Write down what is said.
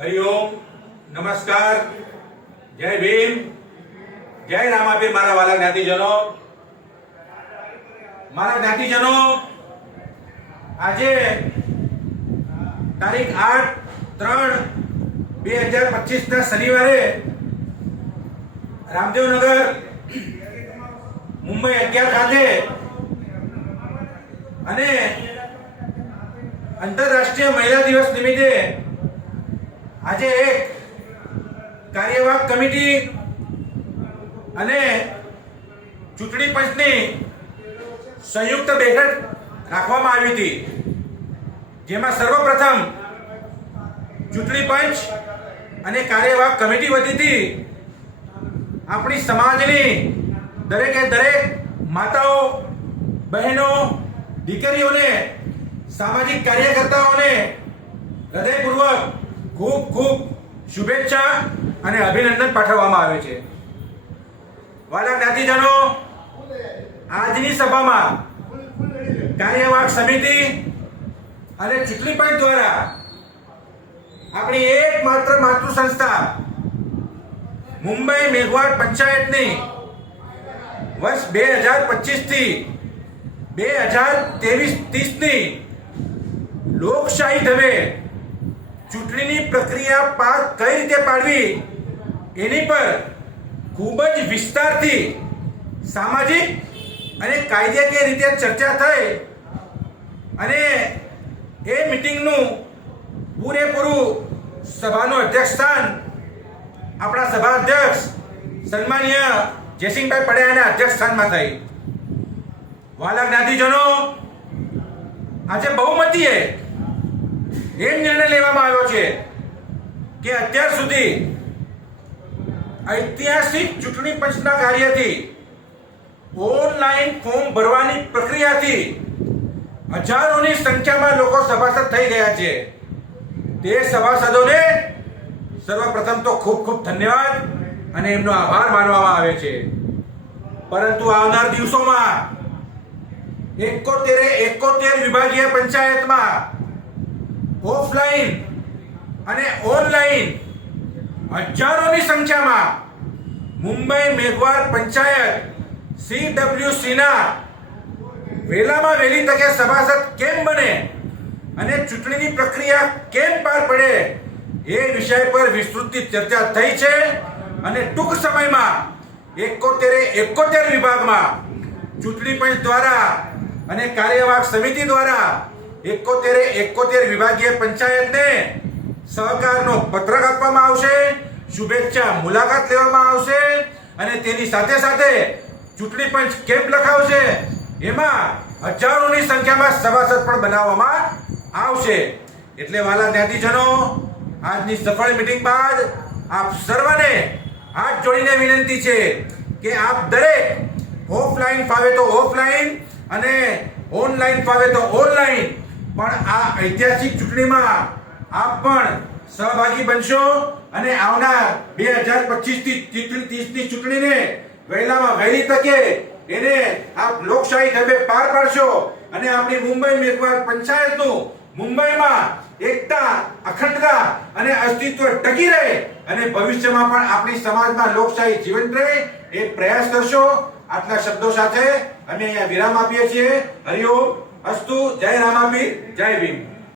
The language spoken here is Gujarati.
હરિઓમ, નમસ્કાર, જય ભીમ, જય રામાપીર. મારા વાલા જ્ઞાતિજનો, આજે તારીખ 8/3/2025 ના શનિવારે રામદેવનગર મુંબઈ 11 ખાતે અને આંતરરાષ્ટ્રીય મહિલા દિવસ નિમિત્તે આજે એક કાર્યવાહક કમિટી અને ચૂંટણી પંચની સંયુક્ત બેઠક રાખવામાં આવી હતી, જેમાં સર્વપ્રથમ ચૂંટણી પંચ અને કાર્યવાહક કમિટી વતી હતી આપણી સમાજની દરેકે દરેક માતાઓ, બહેનો, દીકરીઓને, સામાજિક કાર્યકર્તાઓને હૃદયપૂર્વક ખૂબ ખૂબ શુભેચ્છા અને અભિનંદન પાઠવવામાં આવે છે. વાલા જ્ઞાતિજનો, આજની સભામાં કાર્યવાહક સમિતિ અને ચૂંટણી પંચ દ્વારા આપણી એકમાત્ર માતૃ સંસ્થા મુંબઈ મેઘવાડ પંચાયતની વર્ષ 2025 થી 2030ની લોકશાહી ઢબે ચૂંટણીની પ્રક્રિયા પાર કઈ રીતે પાડવી એની પર ખૂબ જ વિસ્તારથી સામાજિક અને કાયદાકીય રીતે ચર્ચા થઈ અને એ મિટિંગનું પૂરેપૂરું સભાનું અધ્યક્ષસ્થાન આપણા સભા અધ્યક્ષ સન્માનીય જયસિંહભાઈ પડિયાના અધ્યક્ષસ્થાનમાં થઈ. વાલા જ્ઞાતિજનો, આજે બહુમતીએ એમ નિર્ણય લેવામાં આવ્યો છે કે અત્યાર સુધી ઐતિહાસિક ચૂંટણી પંચના કાર્યથી ઓનલાઈન ફોર્મ ભરવાની પ્રક્રિયાથી હજારોની સંખ્યામાં લોકો સભાસદ થઈ ગયા છે. તે સભાસદોને સર્વપ્રથમ તો ખૂબ ખૂબ ધન્યવાદ અને એમનો આભાર માનવામાં આવે છે. પરંતુ આવનાર દિવસોમાં 71 વિભાગીય પંચાયતમાં ઓફલાઈન અને ઓનલાઈન હજારોની સંખ્યામાં મુંબઈ મેઘવાડ પંચાયત CWC ના વહેલામાં વહેલી તકે સભાસદ કેમ બને અને ચૂંટણીની પ્રક્રિયા કેમ પાર પડે એ વિષય પર વિસ્તૃત ચર્ચા થઈ છે અને ટૂંક સમયમાં 71 વિભાગમાં ચૂંટણી પંચ દ્વારા અને કાર્યવાહક સમિતિ દ્વારા 71 વિભાગીય પંચાયતને સહકારનો પત્રક આપવામાં આવશે, શુભેચ્છા મુલાકાત લેવામાં આવશે અને તેની સાથે સાથે ચૂંટણી પંચ કેમ્પ લખાવશે. એમાં હજારોની સંખ્યામાં સભાસદ પણ બનાવવામાં આવશે. એટલે વાલા જ્ઞાતિજનો, આજની સફળ મીટિંગ બાદ આપ સર્વને હાથ જોડીને વિનંતી છે કે આપ દરેક ઓફલાઈન ફાવે તો ઓફલાઈન અને ઓનલાઈન ફાવે તો ઓનલાઈન પણ આ ઐતિહાસિક ચૂંટણીમાં આપ પણ સહભાગી બનશો અને આવનાર 2025 થી 30ની ચૂંટણીને વહેલામાં વહેલી તકે એને આપ લોકશાહી ઢબે પાર પાડશો અને આપણી મુંબઈ મેઘવાડ પંચાયતનું મુંબઈમાં એકતા, અખંડતા અને અસ્તિત્વ ટકી રહે અને ભવિષ્યમાં પણ આપણી સમાજમાં લોકશાહી જીવંત રહે એ પ્રયાસ કરશો. આટલા શબ્દો સાથે અમે અહીંયા વિરામ આપીએ છીએ. હરિઓમ અસ્તુ. જય રામાપીર, જય ભીમ.